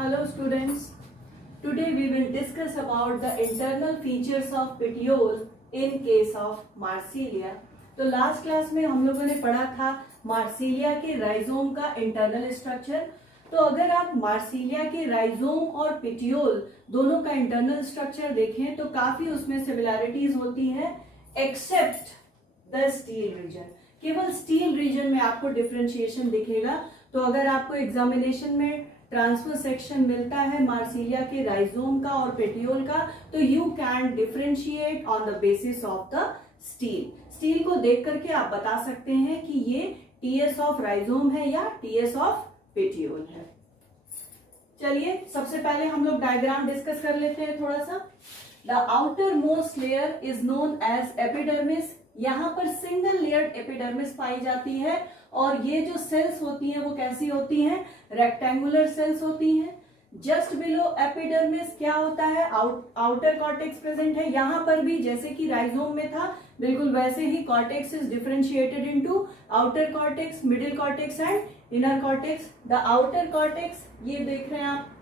Hello students, today we will discuss about the internal features of petiole in case of Marsilia. तो last class में हम लोगों ने पढ़ा था मार्सिलिया के राइजोम का इंटरनल स्ट्रक्चर। तो अगर आप मार्सिलिया के राइजोम और पेटियोल दोनों का इंटरनल स्ट्रक्चर देखें तो काफी उसमें सिमिलैरिटीज होती है एक्सेप्ट द स्टील रीजन। केवल स्टील रीजन में आपको डिफरेंशिएशन दिखेगा। तो अगर आपको एग्जामिनेशन में ट्रांसफर सेक्शन मिलता है मार्सिलिया के राइजोम का और पेटियोल का, तो you can differentiate on the basis of the steel. Steel को देख करके आप बता सकते हैं कि ये टीएस ऑफ राइजोम है या टीएस ऑफ पेटियोल है। चलिए सबसे पहले हम लोग डायग्राम डिस्कस कर लेते हैं थोड़ा सा। The outermost layer is known as epidermis. यहाँ पर सिंगल लेयर्ड एपिडर्मिस पाई जाती है और ये जो सेल्स होती हैं वो कैसी होती हैं? रेक्टेंगुलर सेल्स होती हैं। जस्ट बिलो एपिडर्मिस क्या होता है? आउटर कॉर्टेक्स प्रेजेंट है। यहाँ पर भी जैसे कि राइजोम में था बिल्कुल वैसे ही cortex is differentiated into outer cortex, middle cortex and inner cortex. The outer cortex ये देख रहे हैं आप,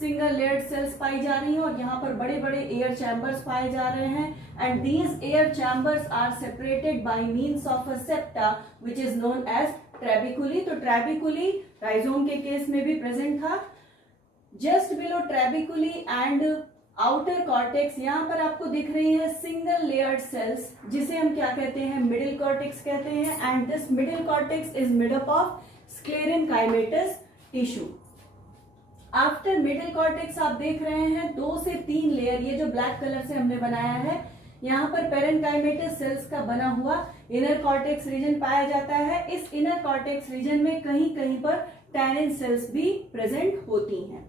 सिंगल लेयर्ड सेल्स पाई जा रही हैं और यहाँ पर बड़े बड़े एयर चैम्बर्स पाए जा रहे हैं and these air chambers are separated by means of a septa which is known as trabeculae. तो ट्रेबिकुली राइजोम के केस में भी प्रेजेंट था। Just below trabeculae and outer cortex यहाँ पर आपको दिख रही है सिंगल लेयर्ड सेल्स जिसे हम क्या कहते हैं? मिडिल कॉर्टेक्स कहते हैं। And this middle cortex is made up of sclerenchymatous tissue. After middle cortex आप देख रहे हैं 2 से 3 लेयर, ये जो ब्लैक कलर से हमने बनाया है, यहाँ पर पेरेन्काइमेटस सेल्स का बना हुआ इनर कॉर्टेक्स रीजन पाया जाता है। इस इनर कॉर्टेक्स रीजन में कहीं कहीं पर टैनिन सेल्स भी प्रेजेंट होती हैं।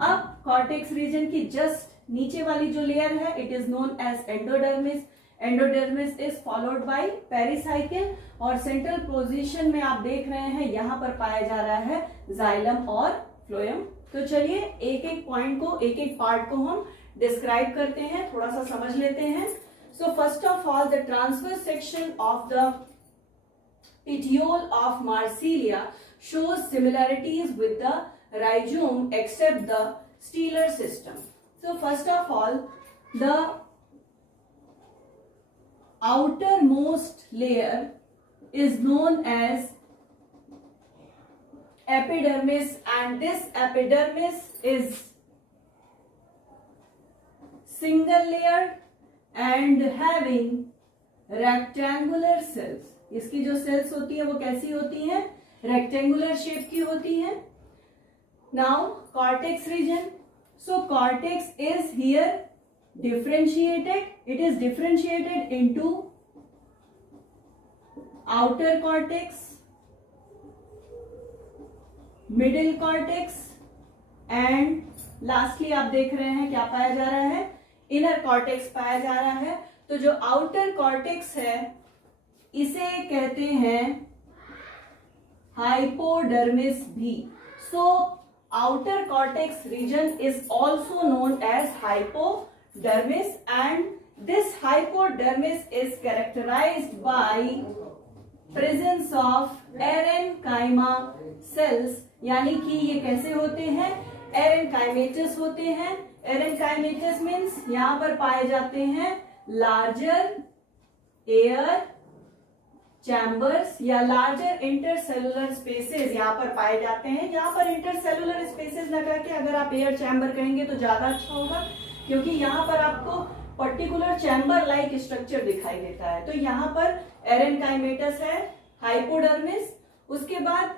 अब कॉर्टेक्स रीजन की जस्ट नीचे वाली जो लेयर है it is known as endodermis. Endodermis is followed by pericycle और सेंट्रल पोजीशन में आप देख रहे हैं यहाँ पर पाया जा रहा है जाइलम और फ्लोएम। तो चलिए एक एक पॉइंट को, एक एक पार्ट को हम डिस्क्राइब करते हैं, थोड़ा सा समझ लेते हैं। So first of all the transverse section of the petiole of Marsilia shows similarities with the rhizome except the steeler system. So first of all, the outermost layer is known as epidermis and this epidermis is single layered and having rectangular cells. इसकी जो sales होती है वो कैसी होती हैं? Rectangular shape की होती हैं। Now cortex region. So cortex is here differentiated. It is differentiated into outer cortex, middle cortex and lastly आप देख रहे हैं क्या पाया जा रहा है? इनर कॉर्टेक्स पाया जा रहा है। तो जो आउटर कॉर्टेक्स है इसे कहते हैं हाइपोडर्मिस भी। So outer cortex region is also known as hypodermis and this hypodermis is characterised by presence of aerenchyma cells. यानी कि ये कैसे होते हैं? एरेनकाइमेटस होते हैं। एरेनकाइमेटस मीन्स यहां पर पाए जाते हैं लार्जर एयर चैम्बर्स या लार्जर इंटरसेलुलर स्पेसेस यहाँ पर पाए जाते हैं। यहाँ पर इंटरसेलुलर स्पेसेस लगा के अगर आप एयर चैम्बर कहेंगे तो ज्यादा अच्छा होगा क्योंकि यहाँ पर आपको पर्टिकुलर चैम्बर लाइक स्ट्रक्चर दिखाई देता है। तो यहाँ पर एरेनकाइमेटस है, हाइपोडर्मिस। उसके बाद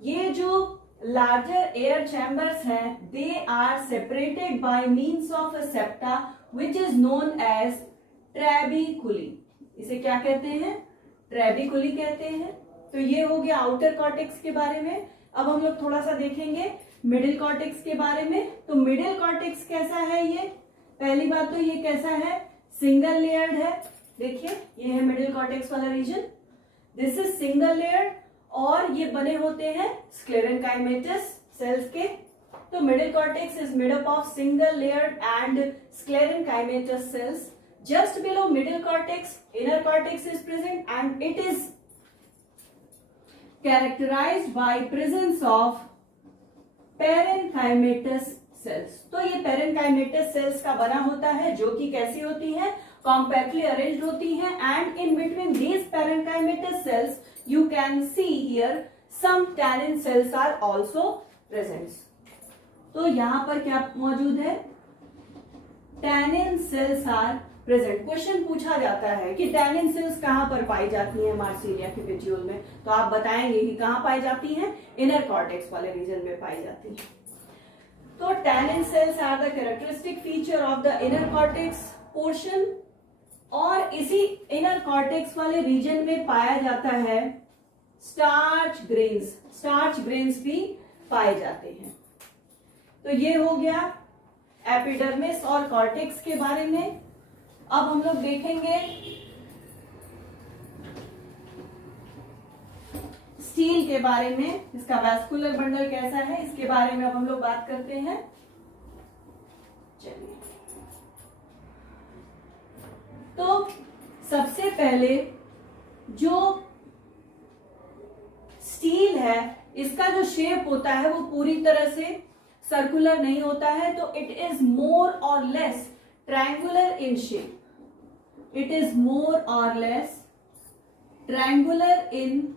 ये जो लार्जर एयर चैम्बर्स हैं they are separated by means of a septa which is known as trabeculae. इसे क्या कहते हैं? ट्रेबिकुली कहते हैं। तो ये हो गया आउटर कॉर्टेक्स के बारे में। अब हम लोग थोड़ा सा देखेंगे मिडिल कॉर्टेक्स के बारे में। तो मिडिल कॉर्टेक्स कैसा है? ये पहली बात तो ये कैसा है? सिंगल लेयर्ड है। देखिए ये है मिडिल कॉर्टेक्स वाला region. This is single layered और ये बने होते हैं स्क्लेरेनकाइमेटस सेल्स के। तो middle cortex is made up of single layered and sclerenchymatous cells. Just below middle cortex, inner cortex is present and it is characterized by presence of parenchymatous cells. तो ये पेरेन्काइमेटस sales का बना होता है, जो कि कैसी होती है, कॉम्पैक्टली अरेंज्ड होती हैं, and in between these parenchymatous cells you can see here some tannin cells are also present. तो यहां पर क्या मौजूद है, tannin cells are present. Question पूछा जाता है कि टैनिन सेल्स कहां पर पाई जाती हैं मार्सिलिया के पेटियोल में, तो आप बताएंगे कि कहां पाई जाती हैं, इनर कॉर्टेक्स वाले रीजन में पाई जाती हैं। तो tannin cells are the characteristic feature of the inner cortex portion, और इसी इनर कॉर्टेक्स वाले रीजन में पाया जाता है स्टार्च ग्रेन्स। स्टार्च ग्रेन्स भी पाए जाते हैं। तो ये हो गया एपिडर्मिस और कॉर्टेक्स के बारे में। अब हम लोग देखेंगे स्टील के बारे में, इसका वैस्कुलर बंडल कैसा है, इसके बारे में अब हम लोग बात करते हैं। चलिए, तो सबसे पहले जो स्टील है, इसका जो शेप होता है वो पूरी तरह से सर्कुलर नहीं होता है, तो इट इज मोर और less triangular in shape. It is more और लेस ट्रायंगुलर इन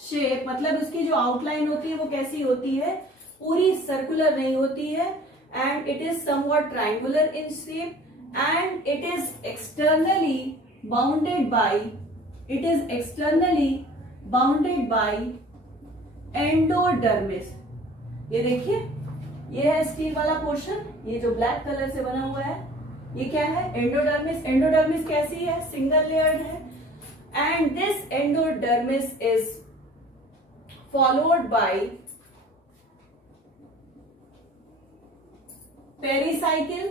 शेप, मतलब उसकी जो आउटलाइन होती है वो कैसी होती है, पूरी सर्कुलर नहीं होती है, and it is somewhat triangular in shape, and it is externally bounded by endodermis. ये देखिए, ये है स्टील वाला पोर्शन, ये जो ब्लैक कलर से बना हुआ है, ये क्या है, एंडोडर्मिस। एंडोडर्मिस कैसी है, सिंगल लेयर्ड है, and this endodermis is followed by pericycle.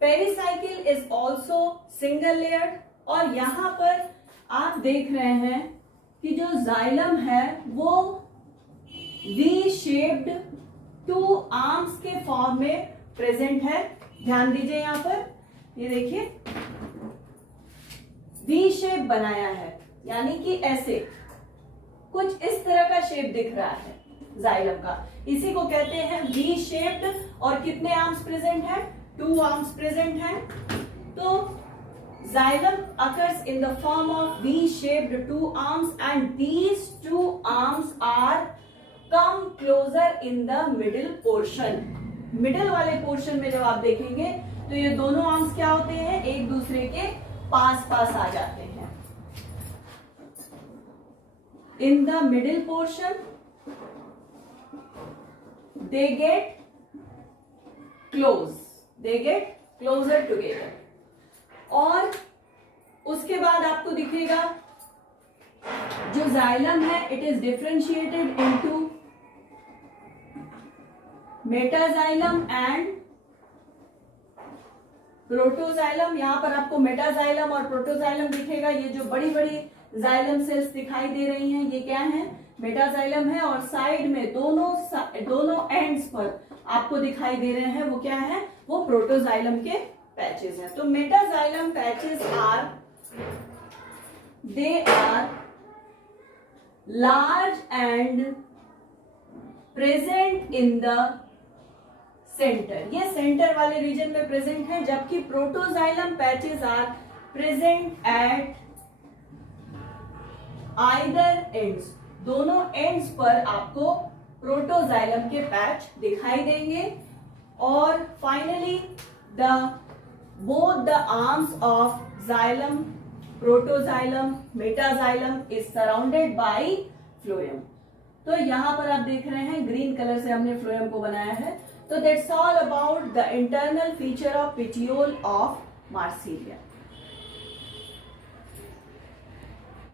Pericycle is also single layered, और यहां पर आप देख रहे हैं कि जो जाइलम है वो वी शेप्ड टू आर्म्स के फॉर्म में प्रेजेंट है। ध्यान दीजिए, यहां पर ये देखिए वी शेप बनाया है, यानी कि ऐसे कुछ इस तरह का शेप दिख रहा है जाइलम का, इसी को कहते हैं वी शेप्ड। और कितने आर्म्स प्रेजेंट है, 2 आर्म्स प्रेजेंट है। तो xylem occurs in the form of V shaped 2 arms, and these 2 arms are come closer in the middle portion. Middle वाले पोर्शन में जब आप देखेंगे तो ये दोनों आर्म्स क्या होते हैं, एक दूसरे के पास पास आ जाते हैं। इन the middle portion they get closer together। और उसके बाद आपको दिखेगा जो जाइलम है, it is differentiated into metaxylem and protoxylem. यहां पर आपको मेटाजाइलम और प्रोटोजाइलम दिखेगा। ये जो बड़ी बड़ी जाइलम सेल्स दिखाई दे रही हैं, ये क्या है, मेटाजाइलम है, और साइड में दोनों एंड्स पर आपको दिखाई दे रहे हैं वो क्या है, वो प्रोटोजाइलम के पैचेस हैं। तो metaxylem patches are large and present in the centre. ये सेंटर वाले रीजन में प्रेजेंट है, जबकि protoxylem patches are present at either ends. दोनों एंड्स पर आपको प्रोटोजाइलम के पैच दिखाई देंगे। और finally both the arms of xylem, protoxylem, metaxylem is surrounded by phloem। तो यहां पर आप देख रहे हैं ग्रीन कलर से हमने फ्लोएम को बनाया है। तो that's all about the internal feature of petiole of Marsilia।